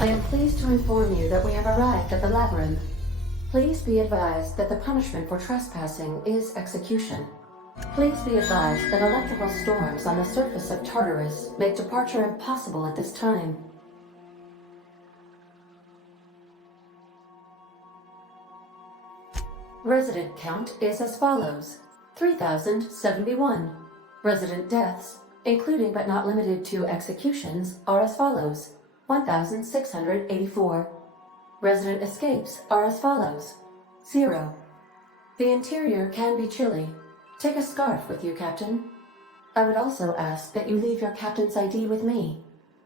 I am pleased to inform you that we have arrived at the labyrinth. Please be advised that the punishment for trespassing is execution. Please be advised that electrical storms on the surface of Tartarus make departure impossible at this time. Resident count is as follows: 3,071. Resident deaths, including but not limited to executions, are as follows: 1,684. Resident escapes are as follows: 0. The interior can be chilly. Take a scarf with you, Captain. I would also ask that you leave your captain's ID with me,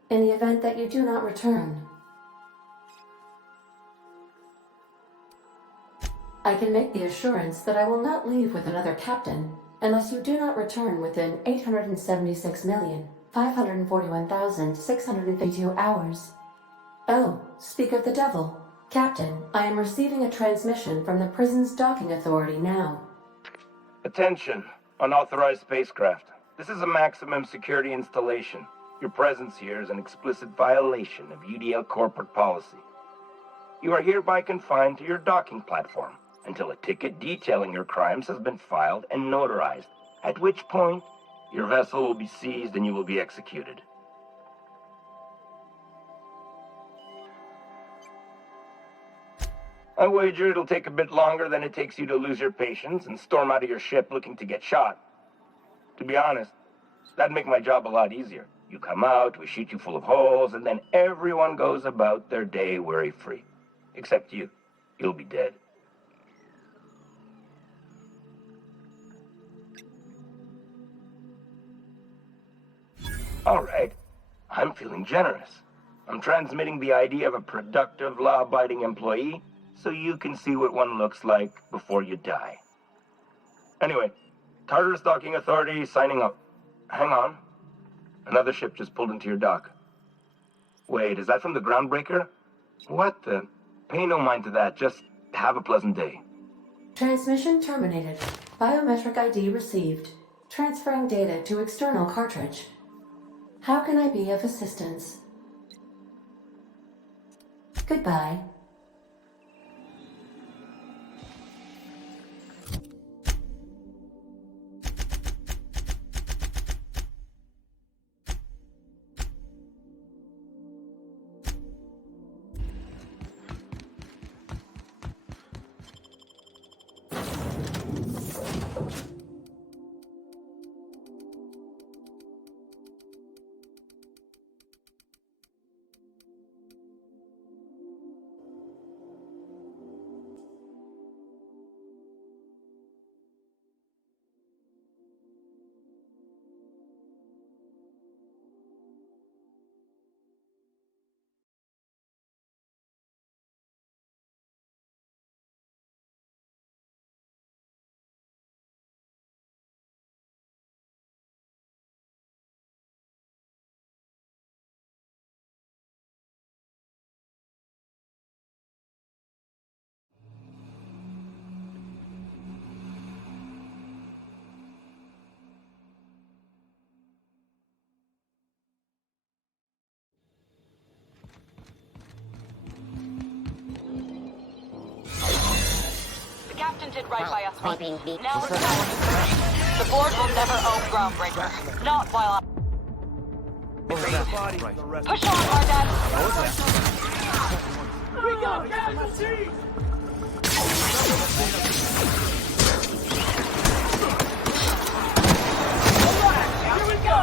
in the event that you do not return. I can make the assurance that I will not leave with another captain unless you do not return within 876,541,652 hours. Oh, speak of the devil. Captain, I am receiving a transmission from the prison's docking authority now. Attention, unauthorized spacecraft. This is a maximum security installation. Your presence here is an explicit violation of UDL corporate policy. You are hereby confined to your docking platform until a ticket detailing your crimes has been filed and notarized, at which point your vessel will be seized and you will be executed. I wager it'll take a bit longer than it takes you to lose your patience and storm out of your ship looking to get shot. To be honest, that'd make my job a lot easier. You come out, we shoot you full of holes, and then everyone goes about their day worry-free. Except you. You'll be dead. All right. I'm feeling generous. I'm transmitting the idea of a productive, law-abiding employee so you can see what one looks like before you die. Anyway, Tartarus Docking Authority signing up. Hang on. Another ship just pulled into your dock. Wait, is that from the Groundbreaker? What the? Pay no mind to that. Just have a pleasant day. Transmission terminated. Biometric ID received. Transferring data to external cartridge. How can I be of assistance? Goodbye. Did right by us. Now retire. The board will never own Groundbreaker. Not while I'm... Push on, Arnett! We got casualties! Alright, here we go!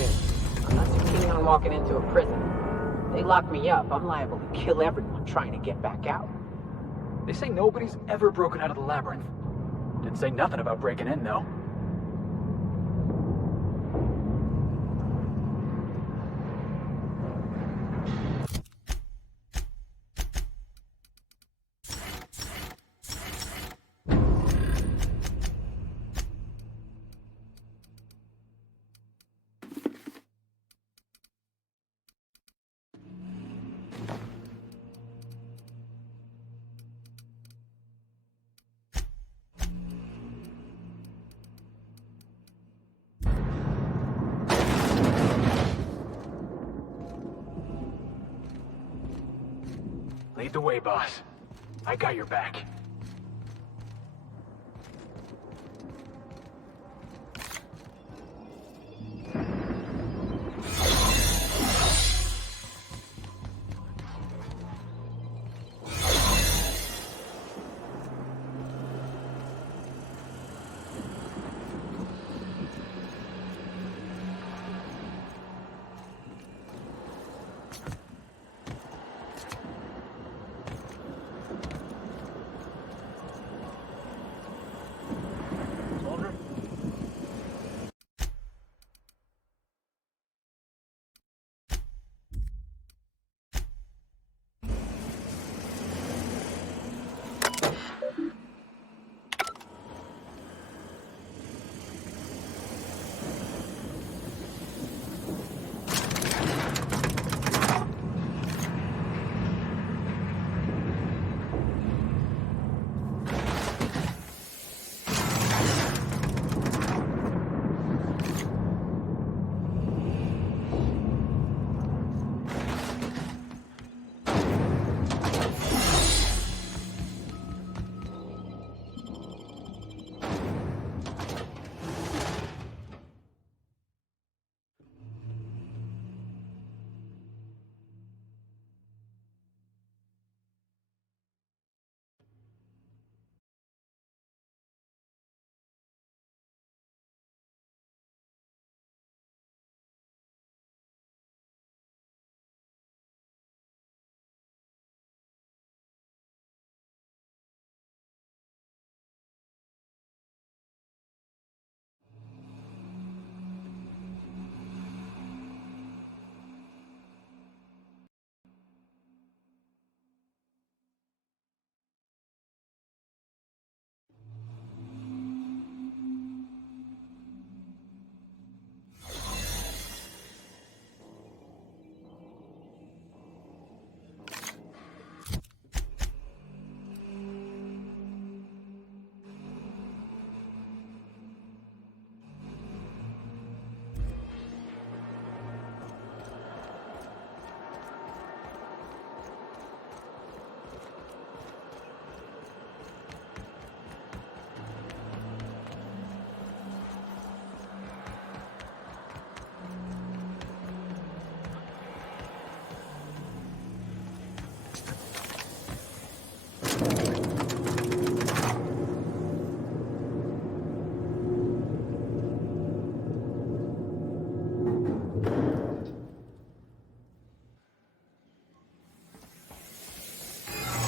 is. I'm not too keen on walking into a prison. They lock me up, I'm liable to kill everyone trying to get back out. They say nobody's ever broken out of the labyrinth. Didn't say nothing about breaking in, though. Lead the way, boss. I got your back.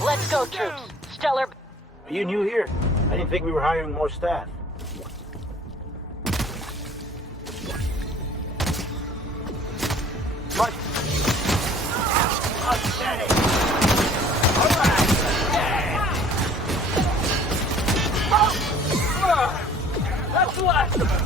Let's go, troops. Stellar. Are you new here? I didn't think we were hiring more staff. Much. Steady. All right. That's the last of us.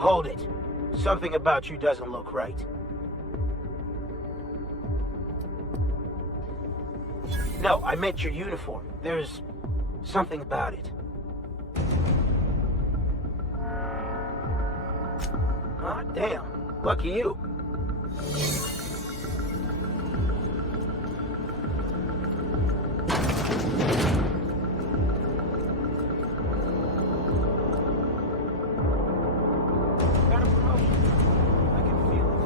Hold it. Something about you doesn't look right. No, I meant your uniform. There's something about it. Ah, damn. Lucky you. Got a promotion. I can feel it.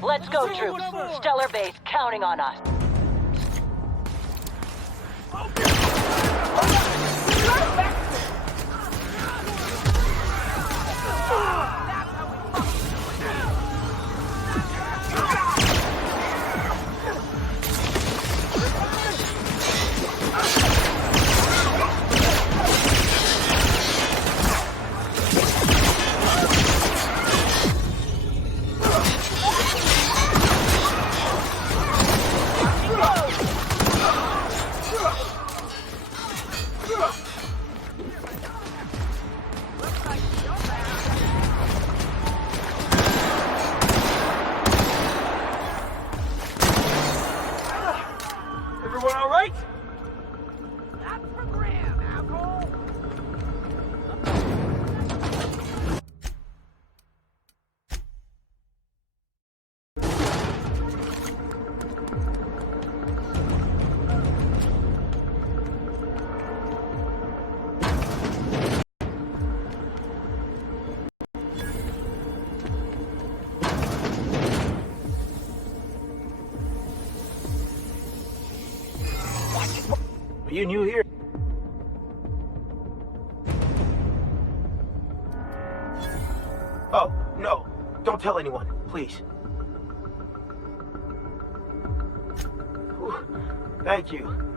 Let's go, troops. Stellar Base counting on us. Everyone all right? That's for Graham, asshole! Are you new here? Oh, no. Don't tell anyone, please. Whew. Thank you.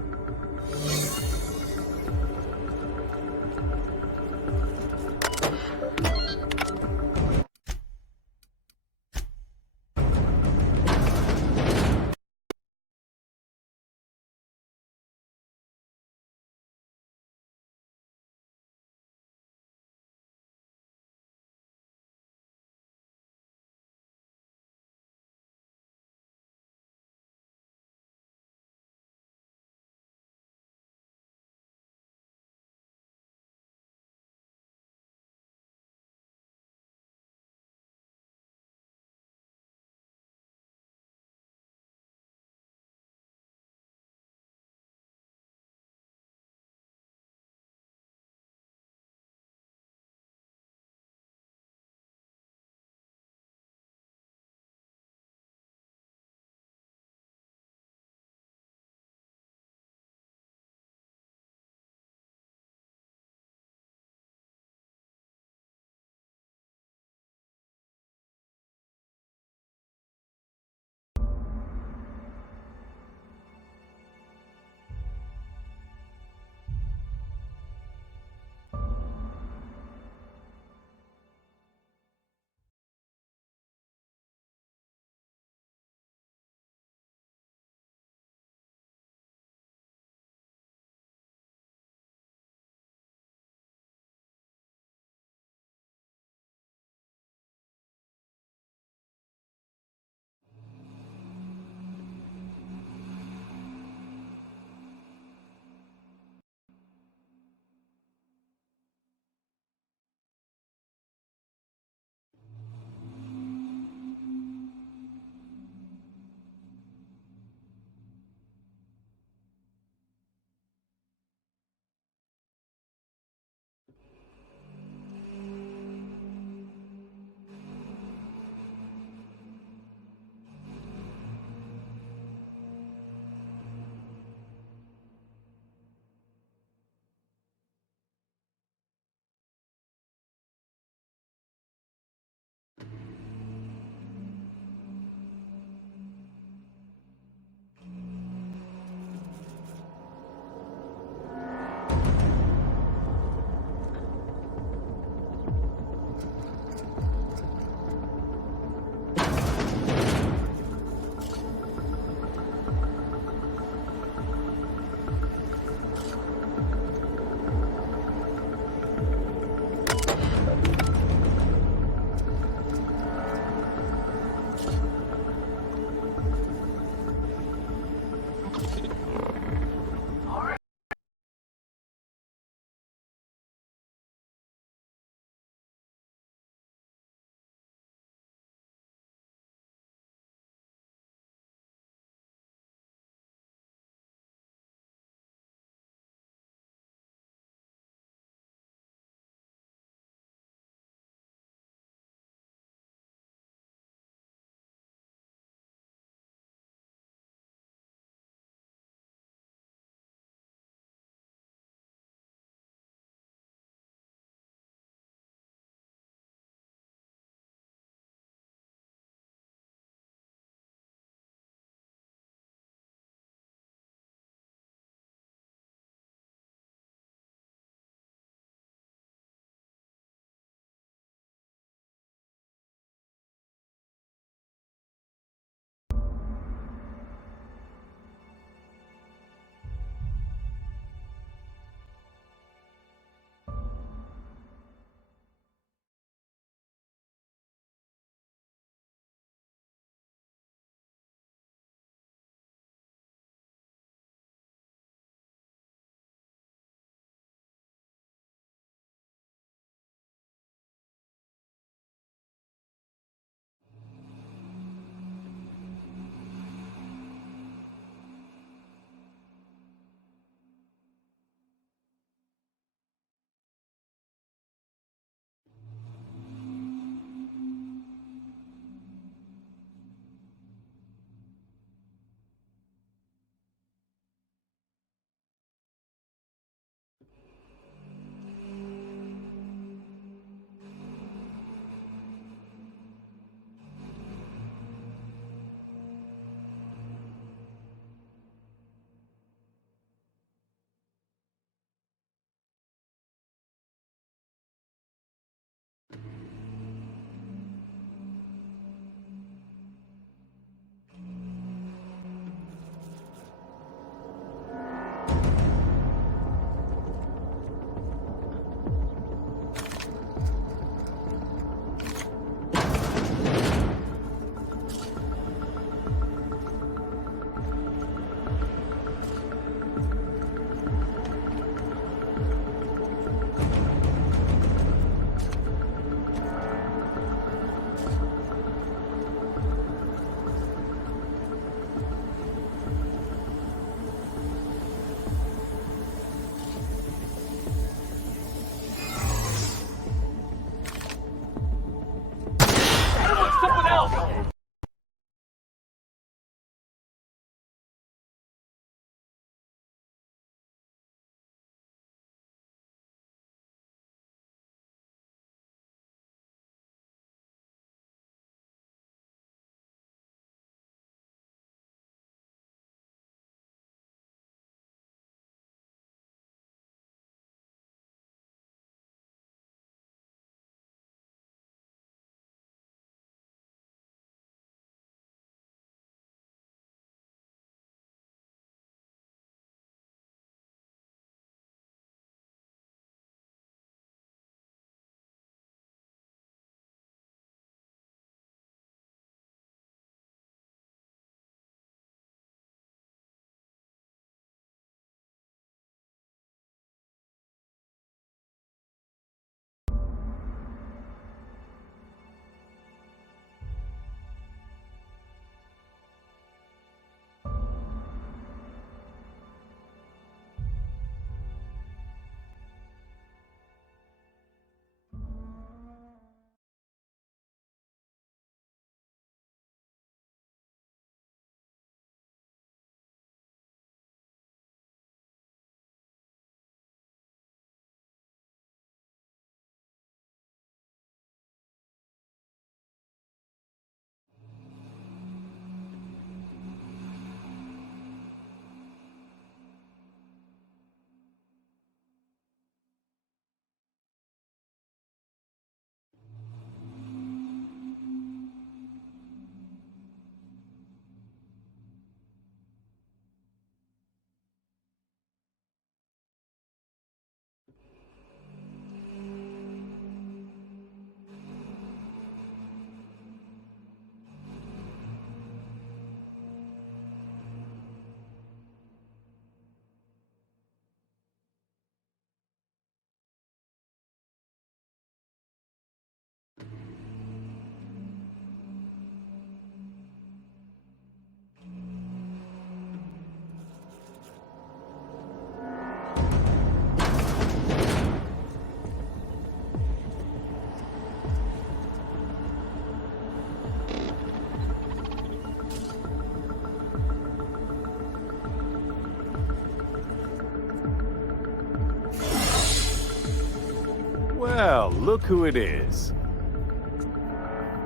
Well, look who it is.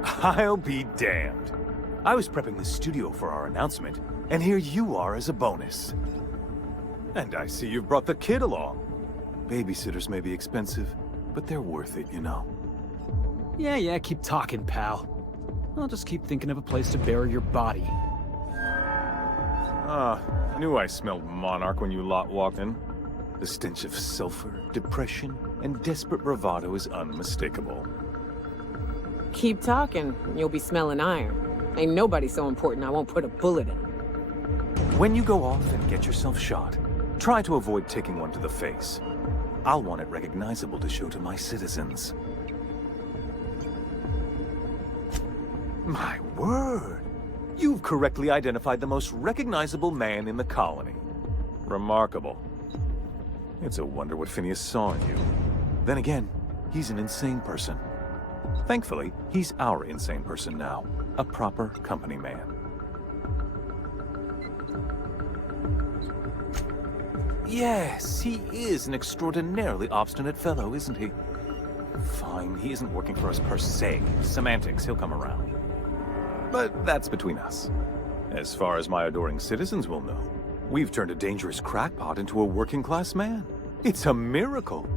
I'll be damned. I was prepping the studio for our announcement, and here you are as a bonus. And I see you've brought the kid along. Babysitters may be expensive, but they're worth it, you know. Yeah, keep talking, pal. I'll just keep thinking of a place to bury your body. Knew I smelled Monarch when you lot walked in. The stench of sulfur, depression, and desperate bravado is unmistakable. Keep talking, and you'll be smelling iron. Ain't nobody so important I won't put a bullet in. When you go off and get yourself shot, try to avoid taking one to the face. I'll want it recognizable to show to my citizens. My word! You've correctly identified the most recognizable man in the colony. Remarkable. It's a wonder what Phineas saw in you. Then again, he's an insane person. Thankfully, he's our insane person now. A proper company man. Yes, he is an extraordinarily obstinate fellow, isn't he? Fine, he isn't working for us per se. Semantics, he'll come around. But that's between us. As far as my adoring citizens will know, we've turned a dangerous crackpot into a working-class man. It's a miracle.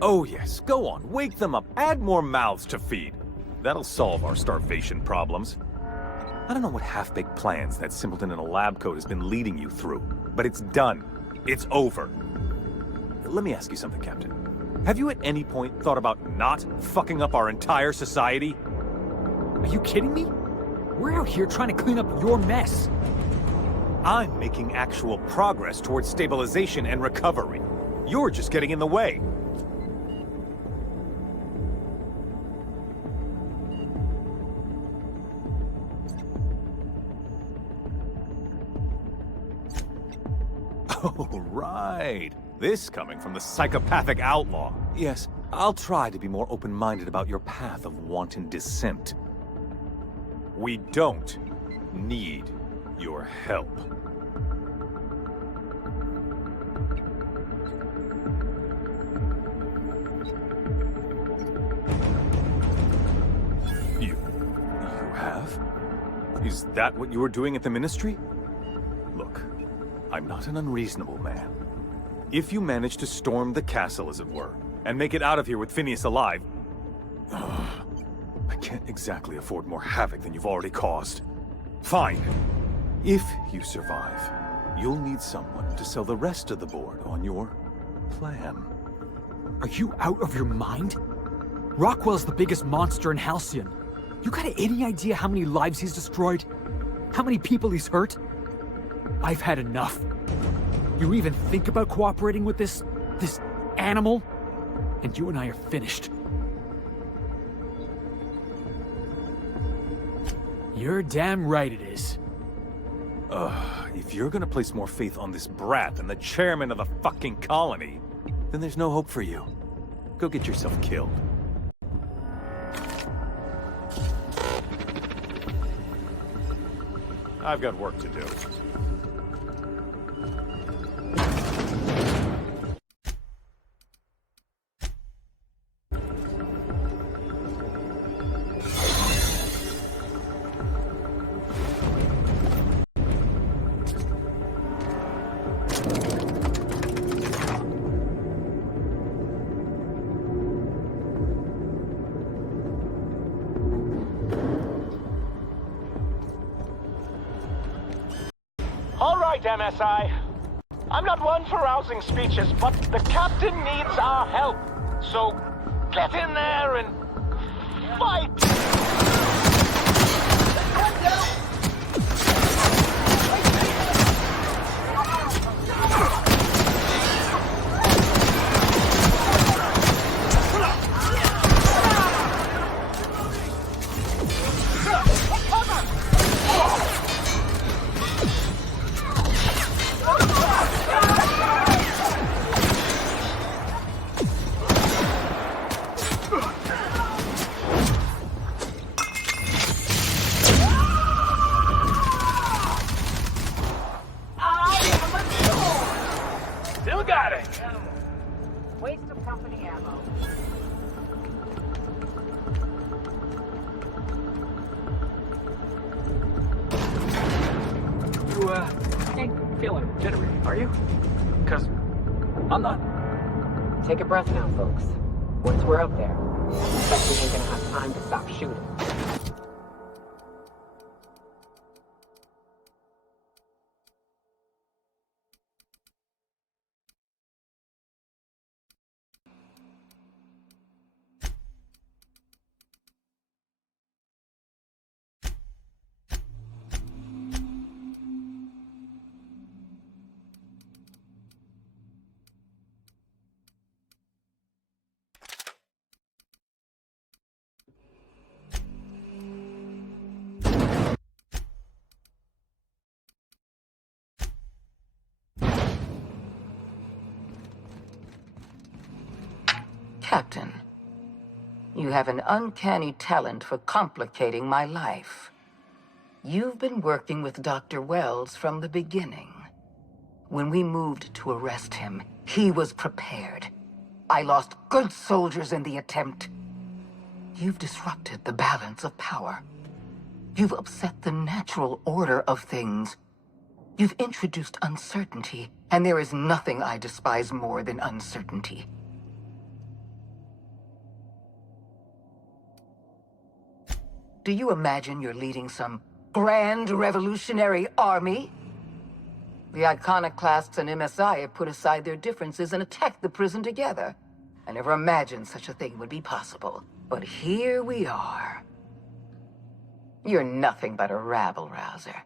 Oh yes, go on, wake them up, add more mouths to feed. That'll solve our starvation problems. I don't know what half-baked plans that simpleton in a lab coat has been leading you through, but it's done. It's over. Let me ask you something, Captain. Have you at any point thought about not fucking up our entire society? Are you kidding me? We're out here trying to clean up your mess. I'm making actual progress towards stabilization and recovery. You're just getting in the way. Oh, right. This coming from the psychopathic outlaw. Yes, I'll try to be more open-minded about your path of wanton descent. We don't need your help. You have? Is that what you were doing at the Ministry? Look, I'm not an unreasonable man. If you manage to storm the castle, as it were, and make it out of here with Phineas alive, I can't exactly afford more havoc than you've already caused. Fine. If you survive, you'll need someone to sell the rest of the board on your plan. Are you out of your mind? Rockwell's the biggest monster in Halcyon. You got any idea how many lives he's destroyed? How many people he's hurt? I've had enough. You even think about cooperating with this animal? And you and I are finished. You're damn right it is. If you're gonna place more faith on this brat than the chairman of the fucking colony, then there's no hope for you. Go get yourself killed. I've got work to do. All right, MSI. I'm not one for rousing speeches, but the captain needs our help. So get in there and fight! Hey. Waste of company ammo. You, ain't feeling jittery, are you? Because I'm not. Take a breath now, folks. Once we're up there, we ain't gonna have time to stop shooting. Captain, you have an uncanny talent for complicating my life. You've been working with Dr. Wells from the beginning. When we moved to arrest him, he was prepared. I lost good soldiers in the attempt. You've disrupted the balance of power. You've upset the natural order of things. You've introduced uncertainty, and there is nothing I despise more than uncertainty. Do you imagine you're leading some grand revolutionary army? The iconoclasts and MSI have put aside their differences and attacked the prison together. I never imagined such a thing would be possible. But here we are. You're nothing but a rabble-rouser.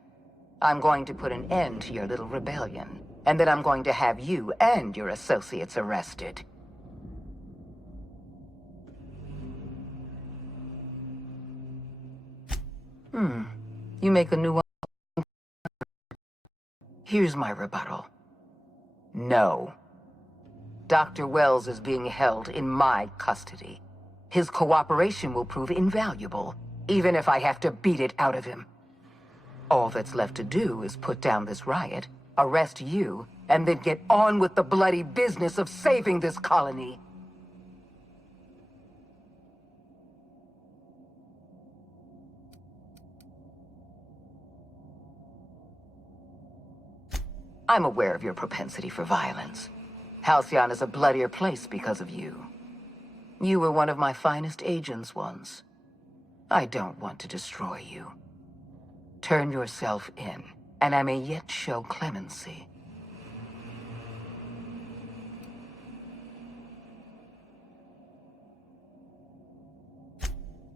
I'm going to put an end to your little rebellion. And then I'm going to have you and your associates arrested. You make a new one. Here's my rebuttal. No. Dr. Wells is being held in my custody. His cooperation will prove invaluable, even if I have to beat it out of him. All that's left to do is put down this riot, arrest you, and then get on with the bloody business of saving this colony. I'm aware of your propensity for violence. Halcyon is a bloodier place because of you. You were one of my finest agents once. I don't want to destroy you. Turn yourself in, and I may yet show clemency.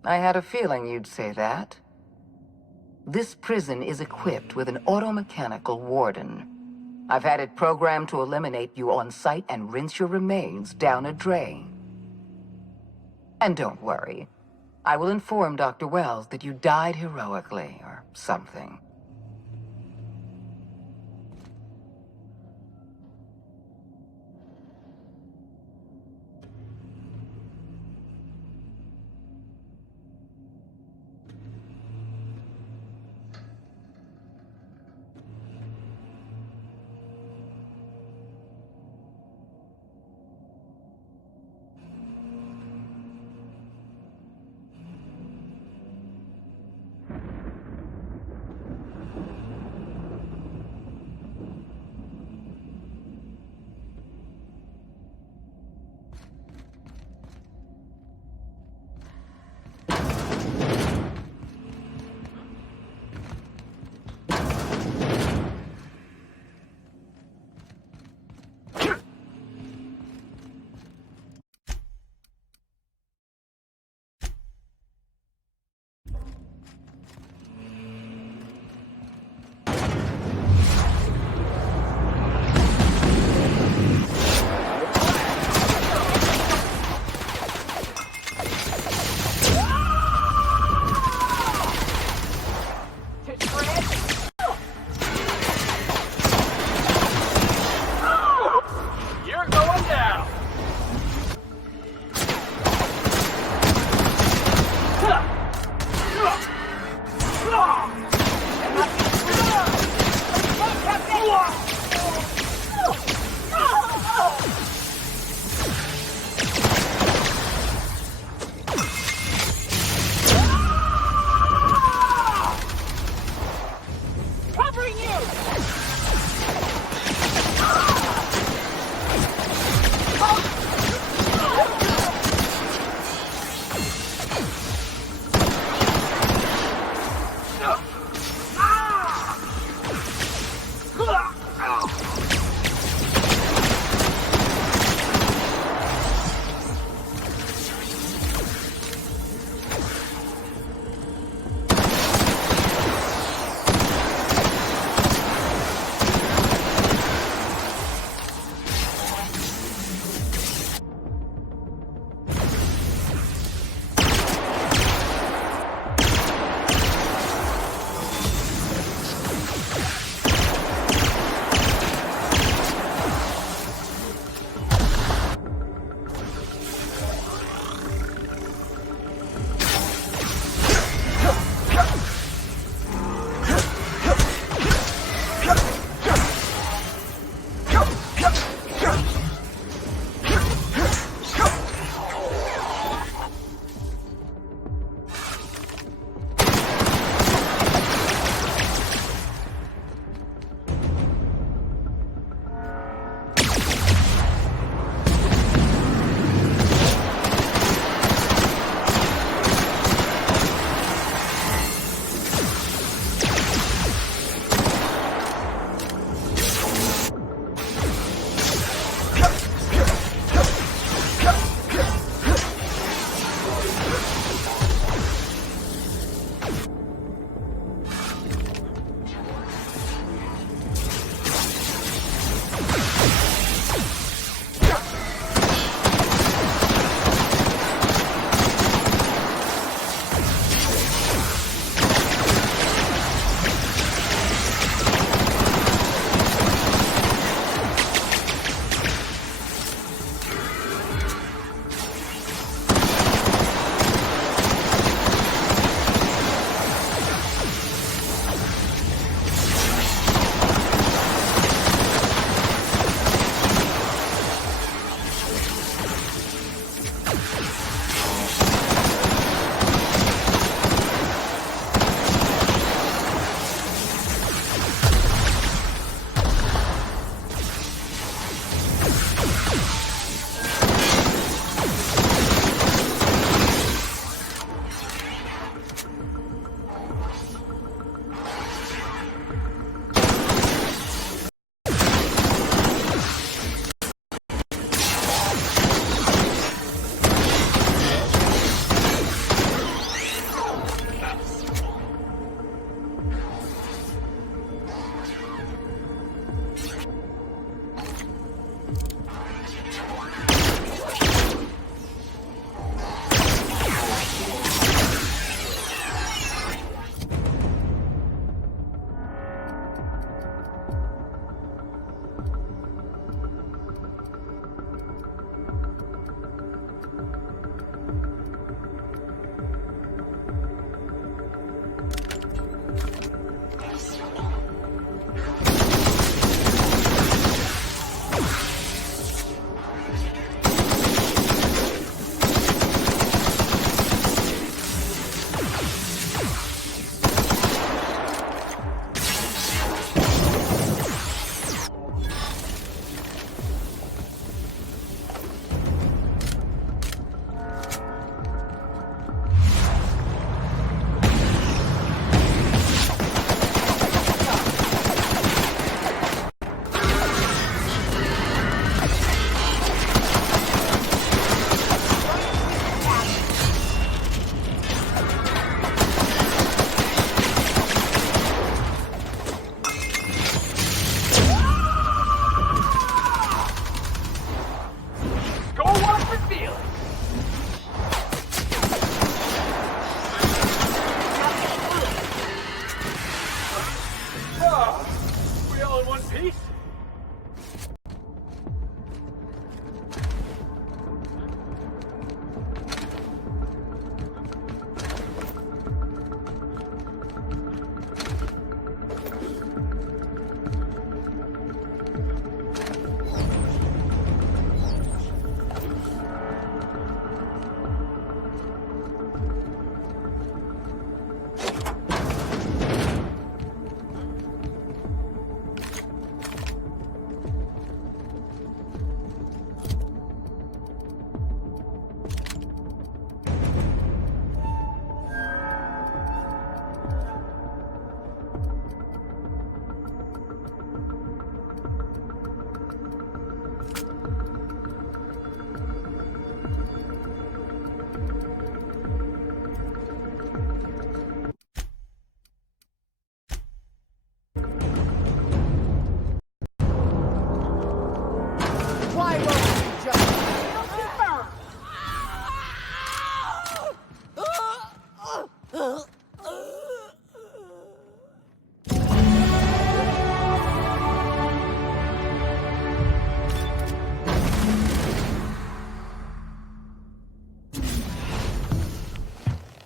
I had a feeling you'd say that. This prison is equipped with an automechanical warden. I've had it programmed to eliminate you on sight and rinse your remains down a drain. And don't worry. I will inform Dr. Wells that you died heroically, or something.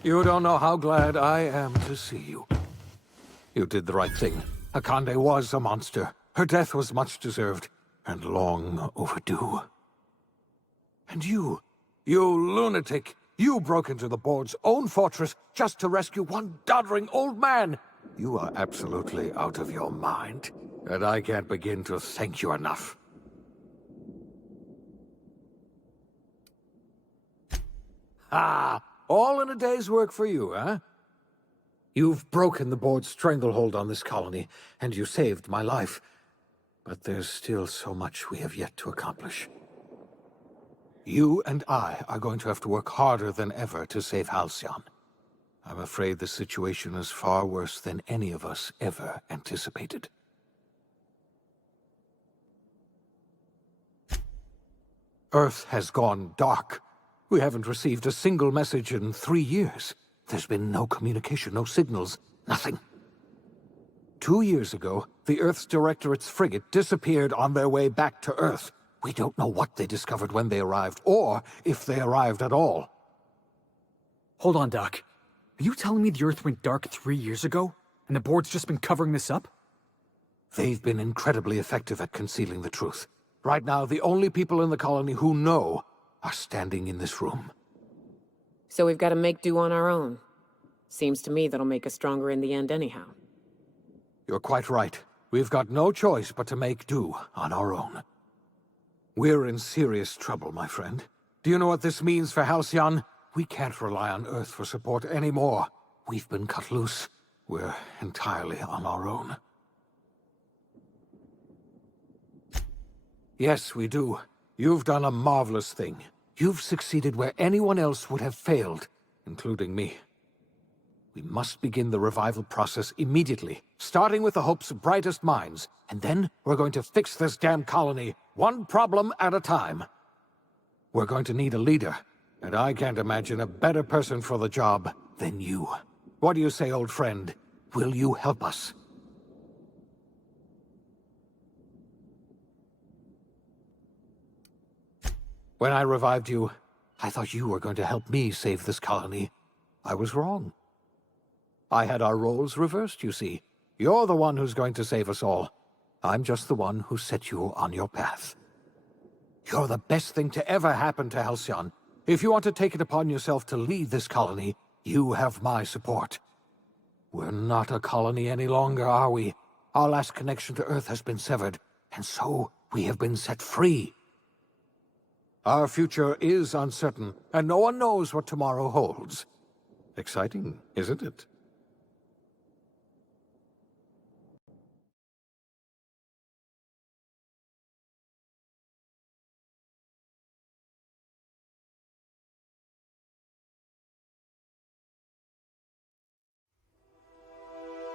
You don't know how glad I am to see you. You did the right thing. Akande was a monster. Her death was much deserved, and long overdue. And you lunatic, you broke into the board's own fortress just to rescue one doddering old man. You are absolutely out of your mind, and I can't begin to thank you enough. Ah, all in a day's work for you, huh? You've broken the board's stranglehold on this colony, and you saved my life. But there's still so much we have yet to accomplish. You and I are going to have to work harder than ever to save Halcyon. I'm afraid the situation is far worse than any of us ever anticipated. Earth has gone dark. We haven't received a single message in 3 years. There's been no communication, no signals, nothing. 2 years ago, the Earth's Directorate's frigate disappeared on their way back to Earth. We don't know what they discovered when they arrived, or if they arrived at all. Hold on, Doc. Are you telling me the Earth went dark 3 years ago, and the board's just been covering this up? They've been incredibly effective at concealing the truth. Right now, the only people in the colony who know are standing in this room. So we've got to make do on our own. Seems to me that'll make us stronger in the end anyhow. You're quite right. We've got no choice but to make do on our own. We're in serious trouble, my friend. Do you know what this means for Halcyon? We can't rely on Earth for support anymore. We've been cut loose. We're entirely on our own. Yes, we do. You've done a marvelous thing. You've succeeded where anyone else would have failed, including me. We must begin the revival process immediately, starting with the Hope's brightest minds, and then we're going to fix this damn colony, one problem at a time. We're going to need a leader, and I can't imagine a better person for the job than you. What do you say, old friend? Will you help us? When I revived you, I thought you were going to help me save this colony. I was wrong. I had our roles reversed, you see. You're the one who's going to save us all. I'm just the one who set you on your path. You're the best thing to ever happen to Halcyon. If you want to take it upon yourself to lead this colony, you have my support. We're not a colony any longer, are we? Our last connection to Earth has been severed, and so we have been set free. Our future is uncertain, and no one knows what tomorrow holds. Exciting, isn't it?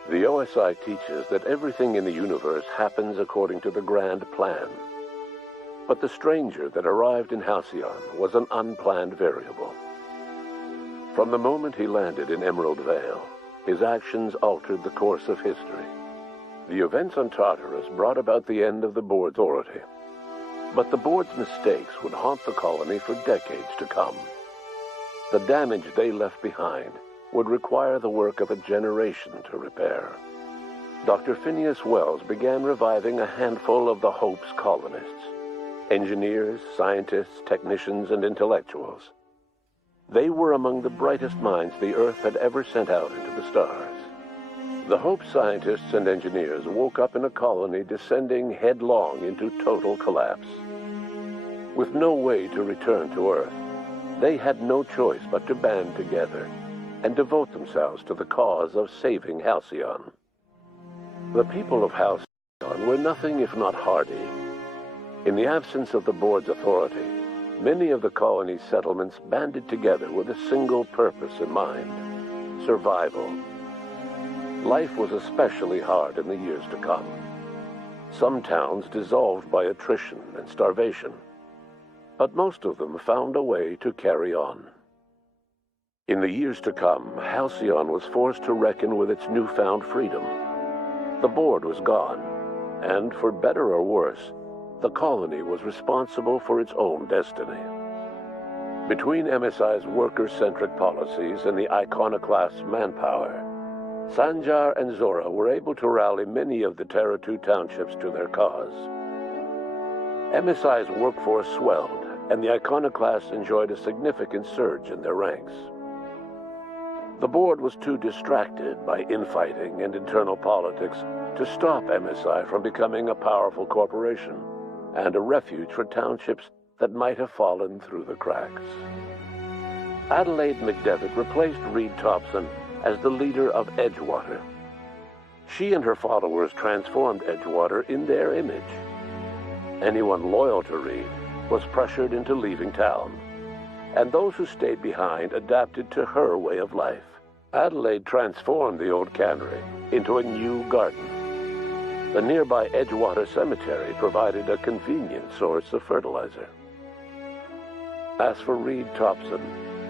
The OSI teaches that everything in the universe happens according to the grand plan. But the stranger that arrived in Halcyon was an unplanned variable. From the moment he landed in Emerald Vale, his actions altered the course of history. The events on Tartarus brought about the end of the board's authority. But the board's mistakes would haunt the colony for decades to come. The damage they left behind would require the work of a generation to repair. Dr. Phineas Wells began reviving a handful of the Hope's colonists. Engineers, scientists, technicians, and intellectuals. They were among the brightest minds the Earth had ever sent out into the stars. The Hope scientists and engineers woke up in a colony descending headlong into total collapse. With no way to return to Earth, they had no choice but to band together and devote themselves to the cause of saving Halcyon. The people of Halcyon were nothing if not hardy. In the absence of the board's authority, many of the colony's settlements banded together with a single purpose in mind: survival. Life was especially hard in the years to come. Some towns dissolved by attrition and starvation, but most of them found a way to carry on. In the years to come, Halcyon was forced to reckon with its newfound freedom. The board was gone, and for better or worse, the colony was responsible for its own destiny. Between MSI's worker-centric policies and the iconoclast's manpower, Sanjar and Zora were able to rally many of the Terra 2 townships to their cause. MSI's workforce swelled, and the iconoclasts enjoyed a significant surge in their ranks. The board was too distracted by infighting and internal politics to stop MSI from becoming a powerful corporation and a refuge for townships that might have fallen through the cracks. Adelaide McDevitt replaced Reed Thompson as the leader of Edgewater. She and her followers transformed Edgewater in their image. Anyone loyal to Reed was pressured into leaving town, and those who stayed behind adapted to her way of life. Adelaide transformed the old cannery into a new garden. The nearby Edgewater Cemetery provided a convenient source of fertilizer. As for Reed Thompson,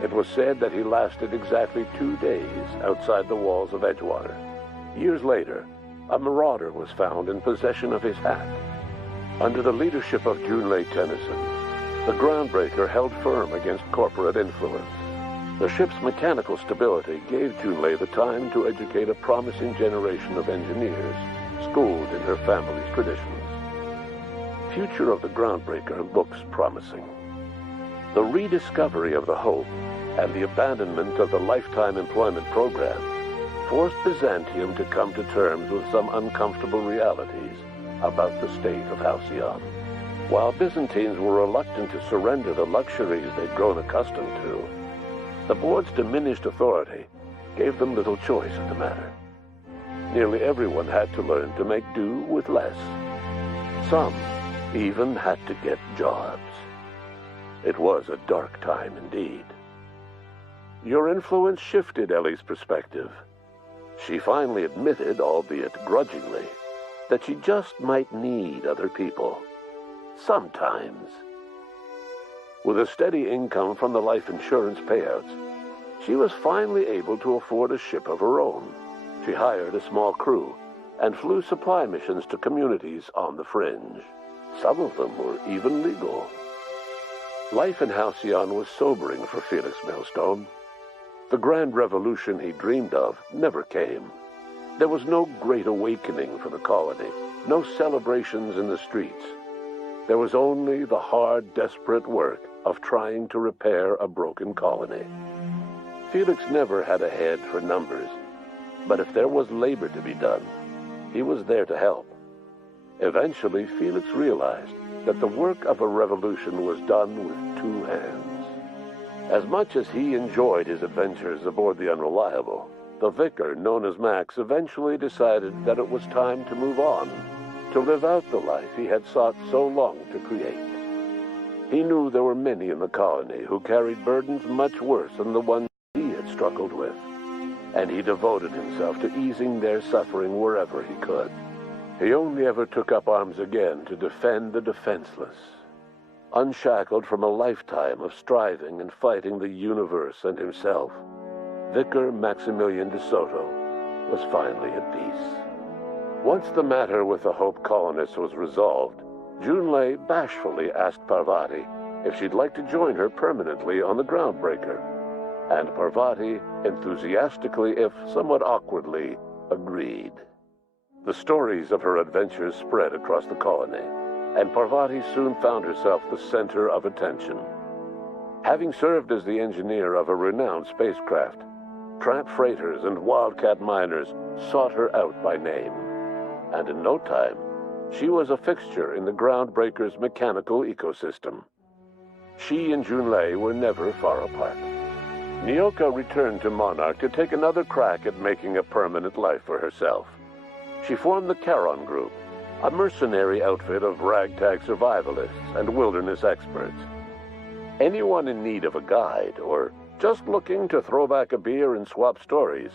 it was said that he lasted exactly 2 days outside the walls of Edgewater. Years later, a marauder was found in possession of his hat. Under the leadership of Junlei Tennyson, the Groundbreaker held firm against corporate influence. The ship's mechanical stability gave Junlei the time to educate a promising generation of engineers, schooled in her family's traditions. Future of the Groundbreaker looks promising. The rediscovery of the Hope and the abandonment of the lifetime employment program forced Byzantium to come to terms with some uncomfortable realities about the state of Halcyon. While Byzantines were reluctant to surrender the luxuries they'd grown accustomed to, the board's diminished authority gave them little choice in the matter. Nearly everyone had to learn to make do with less. Some even had to get jobs. It was a dark time indeed. Your influence shifted Ellie's perspective. She finally admitted, albeit grudgingly, that she just might need other people. Sometimes. With a steady income from the life insurance payouts, she was finally able to afford a ship of her own. She hired a small crew and flew supply missions to communities on the fringe. Some of them were even legal. Life in Halcyon was sobering for Felix Millstone. The grand revolution he dreamed of never came. There was no great awakening for the colony, no celebrations in the streets. There was only the hard, desperate work of trying to repair a broken colony. Felix never had a head for numbers, but if there was labor to be done, he was there to help. Eventually, Felix realized that the work of a revolution was done with 2 hands. As much as he enjoyed his adventures aboard the Unreliable, the vicar, known as Max, eventually decided that it was time to move on, to live out the life he had sought so long to create. He knew there were many in the colony who carried burdens much worse than the ones he had struggled with, and he devoted himself to easing their suffering wherever he could. He only ever took up arms again to defend the defenseless. Unshackled from a lifetime of striving and fighting the universe and himself, Vicar Maximilian de Soto was finally at peace. Once the matter with the Hope colonists was resolved, Junlei bashfully asked Parvati if she'd like to join her permanently on the Groundbreaker, and Parvati enthusiastically, if somewhat awkwardly, agreed. The stories of her adventures spread across the colony, and Parvati soon found herself the center of attention. Having served as the engineer of a renowned spacecraft, tramp freighters and wildcat miners sought her out by name, and in no time, she was a fixture in the Groundbreaker's mechanical ecosystem. She and Junlei were never far apart. Nyoka returned to Monarch to take another crack at making a permanent life for herself. She formed the Charon Group, a mercenary outfit of ragtag survivalists and wilderness experts. Anyone in need of a guide, or just looking to throw back a beer and swap stories,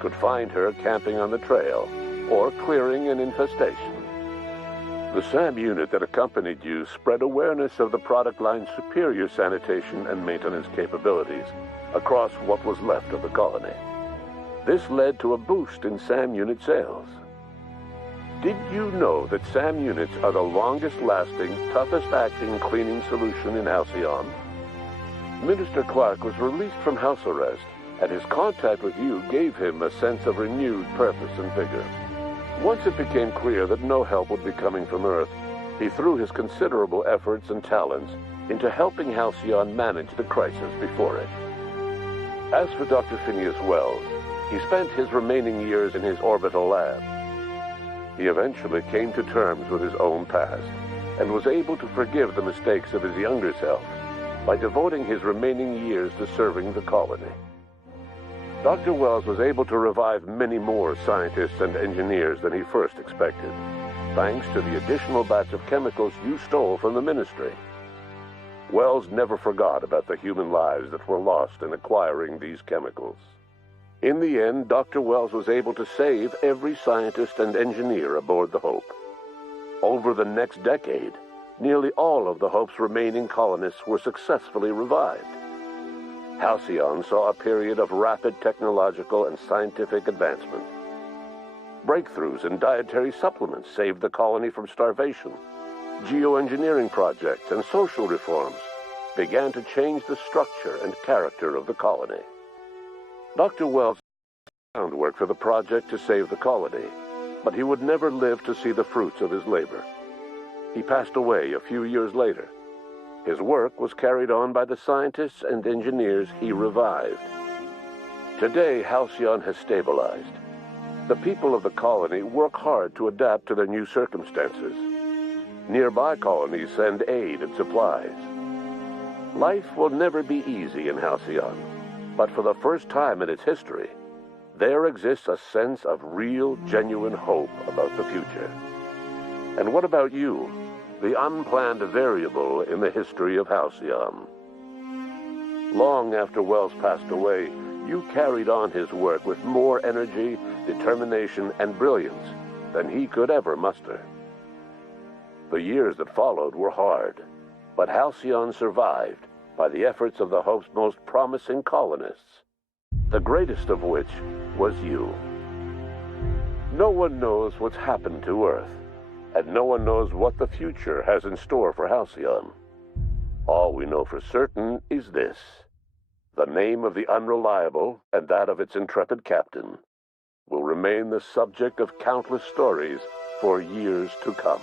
could find her camping on the trail or clearing an infestation. The SAM unit that accompanied you spread awareness of the product line's superior sanitation and maintenance capabilities across what was left of the colony. This led to a boost in SAM unit sales. Did you know that SAM units are the longest-lasting, toughest-acting cleaning solution in Halcyon? Minister Clark was released from house arrest, and his contact with you gave him a sense of renewed purpose and vigor. Once it became clear that no help would be coming from Earth, he threw his considerable efforts and talents into helping Halcyon manage the crisis before it. As for Dr. Phineas Wells, he spent his remaining years in his orbital lab. He eventually came to terms with his own past and was able to forgive the mistakes of his younger self by devoting his remaining years to serving the colony. Dr. Wells was able to revive many more scientists and engineers than he first expected, thanks to the additional batch of chemicals you stole from the Ministry. Wells never forgot about the human lives that were lost in acquiring these chemicals. In the end, Dr. Wells was able to save every scientist and engineer aboard the Hope. Over the next decade, nearly all of the Hope's remaining colonists were successfully revived. Halcyon saw a period of rapid technological and scientific advancement. Breakthroughs in dietary supplements saved the colony from starvation. Geoengineering projects and social reforms began to change the structure and character of the colony. Dr. Wells found work for the project to save the colony, but he would never live to see the fruits of his labor. He passed away a few years later. His work was carried on by the scientists and engineers he revived. Today, Halcyon has stabilized. The people of the colony work hard to adapt to their new circumstances. Nearby colonies send aid and supplies. Life will never be easy in Halcyon, but for the first time in its history, there exists a sense of real, genuine hope about the future. And what about you, the unplanned variable in the history of Halcyon? Long after Wells passed away, you carried on his work with more energy, determination, and brilliance than he could ever muster. The years that followed were hard, but Halcyon survived by the efforts of the Hope's most promising colonists, the greatest of which was you. No one knows what's happened to Earth, and no one knows what the future has in store for Halcyon. All we know for certain is this: the name of the Unreliable and that of its intrepid captain will remain the subject of countless stories for years to come.